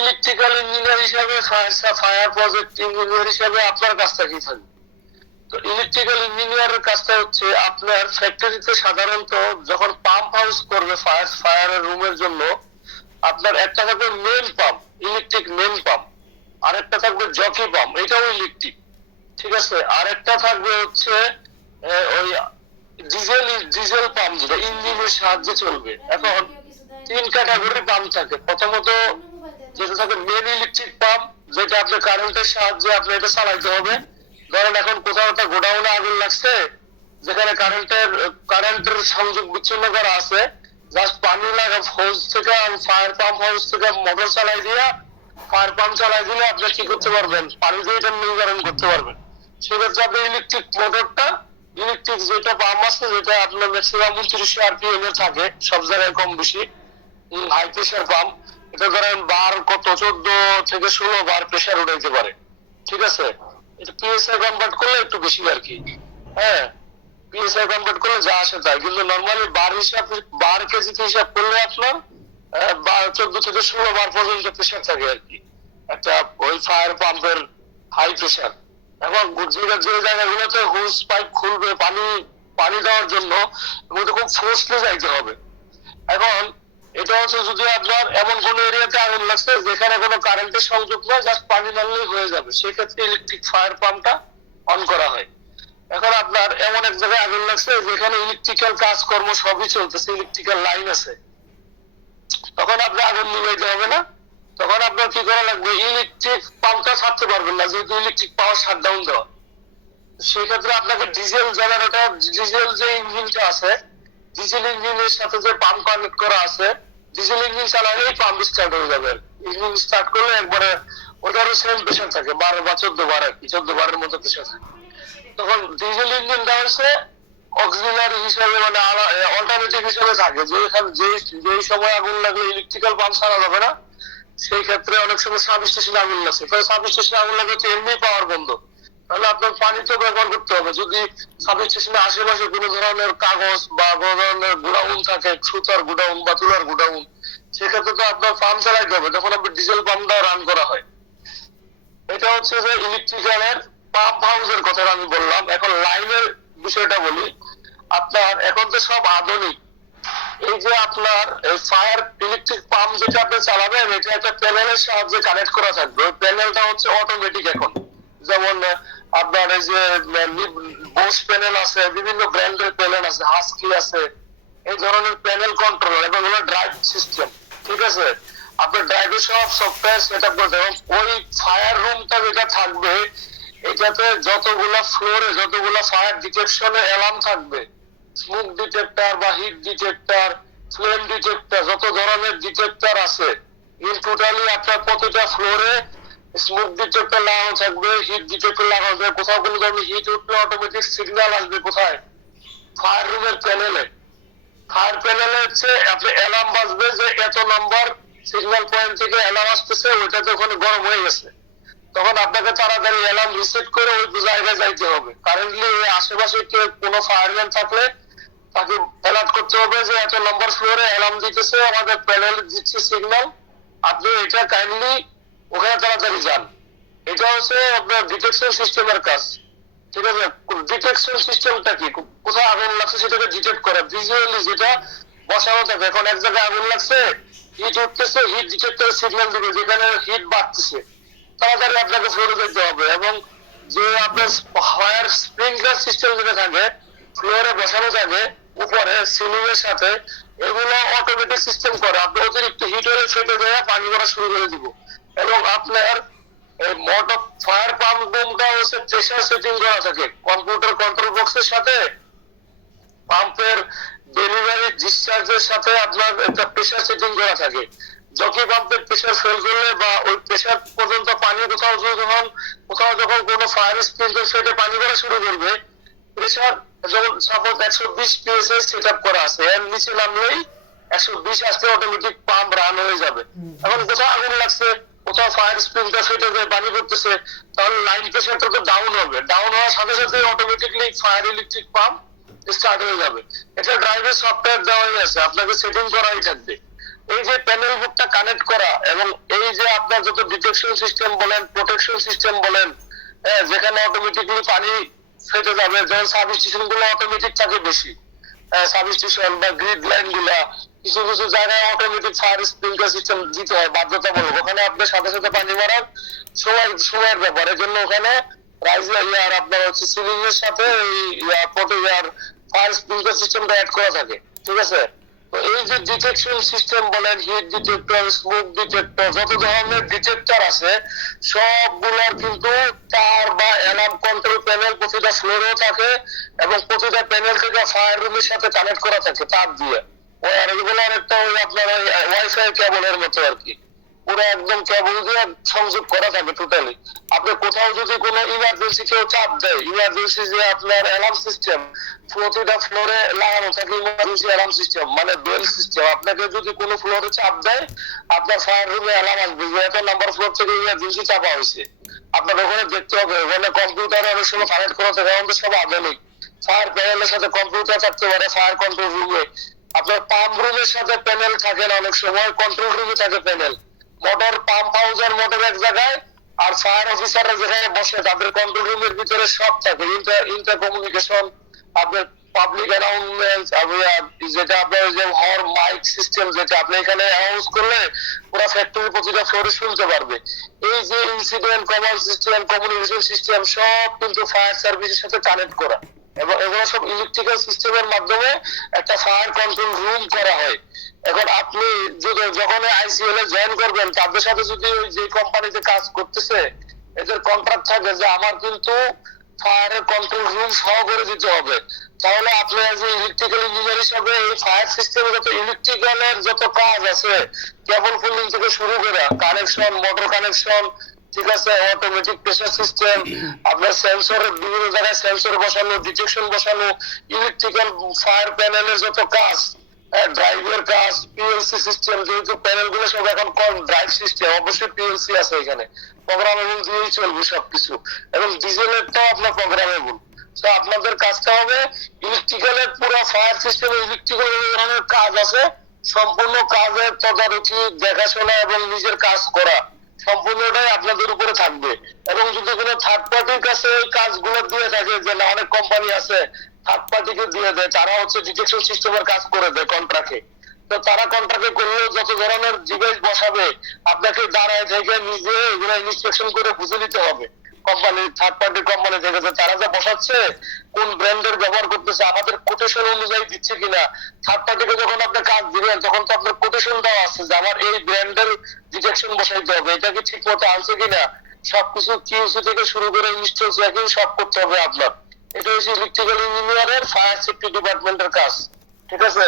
Electrical engineer হিসাবে fire project engineer হিসাবে আপনার কাজটা কি থাকবে তো ইলেকট্রিক্যাল ইঞ্জিনিয়ারের কাজটা হচ্ছে আপনার ফ্যাক্টরিতে সাধারণত যখন পাম্প হাউস করবে ফায়ার ফায়ারের রুমের জন্য, আপনার একটা থাকবে main pump electric main pump আর একটা থাকবে জকি পাম্প এটাও ইলেকট্রিক ঠিক আছে? আর একটা থাকবে হচ্ছে ওই ডিজেল ডিজেল পাম্প যেটা, ইঞ্জিনের সাহায্যে চলবে। এখন তিন ক্যাটাগরি পাম্প থাকে। প্রথমত যেটা থাকে মেন ইলেকট্রিক পাম্প যেটা আপনি কারেন্টের সাহায্যে আপনি এটা চালাইতে হবে। ধরেন এখন কোথাও একটা গোডাউনে আগুন লাগছে, যেখানে কারেন্টের কারেন্টের সংযোগ বিচ্ছিন্ন করা আছে। জাস্ট পানি লাগা হোজ থেকে ফায়ার পাম্প হাউস থেকে মোটর চালাই দিয়া ফায়ার পাম্প চালাই দিলে আপনি কি করতে পারবেন? পানি দিয়ে এটা নির্ধারণ করতে পারবেন। সেক্ষেত্রে আপনি ইলেকট্রিক মোটরটা ইলেকট্রিক যেটা পাম্প আছে, যেটা আপনার ম্যাক্সিমাম উনত্রিশশো আরপিএম এর থাকে, সব জায়গায় কম বেশি হাই প্রেশার পাম্প এটা ধরেন বার কত? চোদ্দ থেকে ষোলো বার প্রেশার উঠাইতে পারে। ঠিক আছে? এটা পিএসআই কনভার্ট করলে একটু বেশি আর কি। হ্যাঁ? পিএসআই কনভার্ট করলে যা আসে তাই। কিন্তু নর্মালি বার হিসাব, বার কেজিতে হিসাব করলে আপনার চোদ্দ থেকে ষোলো বার পর্যন্ত প্রেশার থাকে আর কি। একটা ওই ফায়ার পাম্পের হাই প্রেশার এবং যে জায়গাগুলোতে হোস পাইপ খুলবে, পানি পানি দেওয়ার জন্য খুব ফোর্সলে যাইতে হবে। এখন এটা হচ্ছে যদি আপনার এমন কোন এরিয়াতে আগুন লাগছে যেখানে কোনো কারেন্টের সংযোগ নয় জাস্ট পানি মারলেই হয়ে যাবে। সেক্ষেত্রে ইলেকট্রিক ফায়ার পাম্পটা অন করা হয়। এখন আপনার এমন এক জায়গায় আগুন লাগছে যেখানে ইলেকট্রিক্যাল কাজকর্ম সবই চলতেছে ইলেকট্রিক্যাল লাইন আছে। তখন আপনার আগুন নিভাইতে হবে না। তখন আপনার কি করা লাগবে? ইলেকট্রিক পাম্পটা ছাড়তে পারবেন না, যেহেতু ইলেকট্রিক পাওয়ার শাটডাউন দেওয়া। সেক্ষেত্রে আপনাকে ডিজেল জেনারেটর ডিজেল যে ইঞ্জিনটা আছে ডিজেল ইঞ্জিনের সাথে যে পাম্প কানেক্ট করা আছে ডিজেল ইঞ্জিন চালালেই পাম্প স্টার্ট হয়ে যাবে। ইঞ্জিন স্টার্ট করলে একবারে ওটারও সেম প্রেশার থাকে, বারো বা চোদ্দ বার আর কি, চোদ্দ বারের মতো প্রেশার থাকে। তখন ডিজেল ইঞ্জিনটা হচ্ছে অক্সিলারি হিসাবে মানে অল্টারনেটিভ হিসাবে থাকে। যে যে, যেই সময় আগুন লাগলে ইলেকট্রিক্যাল পাম্প ছাড়া যাবে না, সেই ক্ষেত্রে অনেক সময় সাব স্টেশনে আগুন লাগছে। তাহলে সাব স্টেশনে আগুন লাগলে তো এমনি পাওয়ার বন্ধ। তাহলে আপনার পানি তো ব্যবহার করতে হবে। যদি সাব স্টেশনের আশেপাশে কোনো ধরনের কাগজ বা কোনো ধরনের গুডাউন থাকে, সুতার গুডাউন বা তুলার গুডাউন, সেক্ষেত্রে তো আপনার পাম্প চালাইতে হবে তখন আপনি ডিজেল পাম্পটাও রান করা হয়। এটা হচ্ছে যে ইলেকট্রিক্যালের পাম্প হাউসের কথা আমি বললাম। এখন লাইনের বিষয়টা বলি। আপনার এখন তো সব আধুনিক। এই যে আপনার ফায়ার ইলেকট্রিক পাম্প যেটা আপনি চালাবেন, এটা একটা প্যানেলের সাহায্যে কানেক্ট করা থাকবে। ওই প্যানেলটা হচ্ছে অটোমেটিক এখন। যেমন আপনার এই যে বোস প্যানেল আছে, বিভিন্ন ব্র্যান্ডের প্যানেল আছে হাস্কি আছে, এই ধরনের প্যানেল কন্ট্রোল এবং হলো ড্রাইভ সিস্টেম ঠিক আছে? আপনার ড্রাইভের সব সফটওয়্যার সেট আপ করতে ওই ফায়ার রুমটা যেটা থাকবে, এটাতে যতগুলা ফ্লোরে যতগুলা ফায়ার ডিটেকশনে অ্যালার্ম থাকবে স্মোক ডিটেক্টর বা হিট ডিটেক্টর ফ্লেম ডিটেক্টর যত ধরনের ডিটেক্টর আছে ইন টোটালি আপনার প্রতিটা ফ্লোরে স্মোক ডিটেক্টর লাগানো থাকবে হিট ডিটেক্টর লাগানো থাকবে, কোথাও কোনো ধরনের হিট উঠলে অটোমেটিক সিগন্যাল আসবে কোথায়? ফায়ার রুমের প্যানেলে ফায়ার প্যানেলে হচ্ছে আপনি অ্যালার্ম বাজবে যে এত নম্বর সিগন্যাল পয়েন্ট থেকে অ্যালার্ম আসতেছে ওইটাতে ওখানে গরম হয়ে গেছে। তখন আপনাকে তাড়াতাড়ি অ্যালার্ম রিসেট করে ওই জায়গায় যাইতে হবে। কারেন্টলি ওই আশেপাশে কেউ কোনো ফায়ারম্যান থাকলে তাকে অ্যালার্ট করতে হবে যে এত নম্বর ফ্লোরে অ্যালার্ম দিতেছে, আমাদের প্যানেল দিচ্ছে সিগন্যাল আপনি এটা কাইন্ডলি ওখানে তাড়াতাড়ি যান। এটা হচ্ছে আপনার ডিটেকশন সিস্টেমের কাজ। ঠিক আছে? ডিটেকশন সিস্টেমটা কি? কোথায় আগুন লাগছে সেটাকে ডিটেক্ট করা। ভিজুয়ালি যেটা বসানো থাকে। এখন এক জায়গায় আগুন লাগছে হিট উঠতেছে হিট ডিটেক্টর সিগন্যাল দিবে, যেখানে হিট বাড়তেছে। তাড়াতাড়ি আপনাকে ফ্লোরে যেতে হবে এবং যে আপনার ফায়ার স্প্রিংলার সিস্টেম যেটা থাকে ফ্লোরে বসানো থাকে, উপরে সিলিং এর সাথে, এগুলো অটোমেটিক সিস্টেম করে। আপনি অতিরিক্ত হিট হলে ফেটে দেওয়া পানি করা শুরু করে দিব। এবং আপনার ফায়ার পাম্প হচ্ছে সেটিং করা থাকে। কম্পিউটার কন্ট্রোল বক্সের সাথে পাম্পের ডেলিভারি ডিসচার্জের সাথে আপনার একটা সেটিং করা থাকে। পাম্পের ফেল করলে বা ওই পর্যন্ত পানি কোথাও যখন কোথাও যখন কোনো ফায়ার স্প্রিংকলার সেটে পানি করা শুরু করবে প্রেশার সাপোজ একশো বিশ পিএসএ সেট আপ করা আছে এর নিচে নামলেই একশো বিশ আসলে অটোমেটিক পাম্প রান হয়ে যাবে। এখন কোথাও আগুন লাগছে কোথাও ফায়ার স্প্রিংকলার ফেটে যায় পানি করতেছে তাহলে লাইন প্রেশারটা তো ডাউন হবে। ডাউন হওয়ার সাথে সাথে automatically fire electric pump start হয়ে যাবে। এটা ড্রাইভের সফটওয়্যার দেওয়াই আছে আপনাকে সেটিং করাই থাকবে। এই যে প্যানেল বোর্ডটা কানেক্ট করা এবং এই যে আপনার যত ডিটেকশন সিস্টেম বলেন প্রোটেকশন সিস্টেম বলেন হ্যাঁ, যেখানে অটোমেটিকলি পানি ফেটে যাবে যেমন সাব স্টেশনগুলো অটোমেটিক থাকে বেশি। সাব স্টেশন বা গ্রিড লাইনগুলা কিছু কিছু জায়গায় অটোমেটিক ফায়ার স্প্রিংকার সিস্টেম দিতে হয়, বাধ্যতামূলক। ওখানে আপনার সাথে সাথে পানি মারার সময়, সময়ের ব্যাপার। এই জন্য ওখানে রাইজ ইয়ার আপনার হচ্ছে সিলিং এর সাথে এই পটে ইয়ার ফায়ার সিস্টেমটা অ্যাড করা থাকে। ঠিক আছে? তো এই যে ডিটেকশন সিস্টেম বলেন হিট ডিটেক্টর স্মোক ডিটেক্টর যত ধরনের ডিটেক্টর আছে, সবগুলোর কিন্তু তার বা অ্যালার্ম কন্ট্রোল প্যানেল প্রতিটা ফ্লোরেও থাকে এবং প্রতিটা প্যানেল থেকে ফায়ার রুমের সাথে কানেক্ট করা থাকে, তার দিয়ে। ওই একটা ওই আপনার ওয়াইফাই কেবলের মতো আর কি। পুরো একদম কেবল দিয়ে সংযোগ করা থাকে টোটালি আপনি কোথাও যদি কোনো ইমার্জেন্সি কেউ চাপ দেয় ইমার্জেন্সি যে আপনার অ্যালার্ম সিস্টেম প্রতিটা ফ্লোরে লাগানো থাকে ইমার্জেন্সি অ্যালার্ম সিস্টেম মানে বেল সিস্টেম আপনাকে যদি কোনো ফ্লোরে চাপ দেয়, আপনার ফায়ার রুমে অ্যালার্ম আসবে যে এত নাম্বার ফ্লোর থেকে ইমার্জেন্সি চাপা হয়েছে। আপনার ওখানে দেখতে হবে, ওখানে কম্পিউটার অনেক সময় কানেক্ট করা থাকে তো সব আধুনিক। ফায়ার প্যানেলের সাথে কম্পিউটার থাকতে পারে ফায়ার কন্ট্রোল রুমে আপনার পাম্প রুমের সাথে প্যানেল থাকে না, অনেক সময় কন্ট্রোল রুমে থাকে প্যানেল মোটর পাম্প হাউসের মোটর এক জায়গায়, আর ফায়ার অফিসাররা যেখানে বসে, তাদের কন্ট্রোল রুমের ভিতরে সব থাকে। ইন্টার ইন্টার কমিউনিকেশন আপনার পাবলিক অ্যানাউন্সমেন্ট যেটা আপনার যে হর মাইক সিস্টেম যেটা আপনি এখানে অ্যানাউন্স করলে পুরো ফ্যাক্টরি প্রতিটা ফ্লোরে শুনতে পারবে। এই যে incident command system communication system সব কিন্তু ফায়ার সার্ভিসের সাথে কানেক্ট করা। এবং এগুলো সব ইলেকট্রিক্যাল সিস্টেমের মাধ্যমে একটা ফায়ার কন্ট্রোল রুম করা হয়। এখন আপনি যদি যখন আইসিএল এ জয়েন করবেন, তাদের সাথে যদি ওই যে কোম্পানিতে কাজ করতেছে, এদের কন্ট্রাক্ট থাকে যে আমার কিন্তু ফায়ারের কন্ট্রোল রুম সহ করে দিতে হবে। তাহলে আপনি এজ ইলেকট্রিক্যাল ইঞ্জিনিয়ার হিসাবে এই ফায়ার সিস্টেমে যত ইলেকট্রিক্যালের যত কাজ আছে কেবল পুলিং থেকে শুরু করে কানেকশন মোটর কানেকশন ঠিক আছে অটোমেটিক প্রেসার সিস্টেম আপনার সেন্সর বিভিন্ন জায়গায় সেন্সর বসানো ডিটেকশন বসানো ইলেকট্রিক্যাল ফায়ার প্যানেলের যত কাজ ড্রাইভের কাজ পিএলসি সিস্টেম যেহেতু প্যানেলগুলো সব এখন কম ড্রাইভ সিস্টেম অবশ্যই পিএলসি আছে এখানে। প্রোগ্রামেবল দিয়েই চলবে সবকিছু। এবং ডিজেলেরটাও আপনার প্রোগ্রামেবল তো আপনাদের কাজটা হবে ইলেকট্রিক্যালের পুরো ফায়ার সিস্টেমে ইলেকট্রিক্যাল ধরনের কাজ আছে, সম্পূর্ণ কাজের তদারকি, দেখাশোনা এবং নিজের কাজ করা। সম্পূর্ণটাই আপনাদের উপরে থাকবে। এবং যদি কোনো থার্ড পার্টির কাছে এই কাজগুলো দিয়ে থাকে, যে না, অনেক কোম্পানি আছে থার্ড পার্টিকে দিয়ে দেয়, তারা হচ্ছে ডিটেকশন সিস্টেমের কাজ করে দেয় কন্ট্রাক্টে তো তারা কন্ট্রাক্টে করলেও যত ধরনের ডিভাইস বসাবে, আপনাকে দাঁড়ায় থেকে নিজে এগুলো ইন্সপেকশন করে বুঝে নিতে হবে। কোম্পানি থার্ড পার্টি কোম্পানি থেকে যে তারা যা বসাচ্ছে, কোন ব্র্যান্ডের ব্যবহার করতেছে, আমাদের কোটেশন অনুযায়ী দিচ্ছে কিনা থার্ড পার্টিকে যখন আপনি কাজ দিবেন, তখন তো আপনার কোটেশন দেওয়া আছে যে আমার এই ব্র্যান্ডের ডিটেকশন বসাইতে হবে, এটা কি ঠিক মতো আনছে কিনা, সবকিছু কিউসি থেকে শুরু করে ইনস্টল চেকিং সব করতে হবে আপনার। এটা হচ্ছে ইলেকট্রিক্যাল ইঞ্জিনিয়ারের ফায়ার সেফটি ডিপার্টমেন্টের কাজ, ঠিক আছে?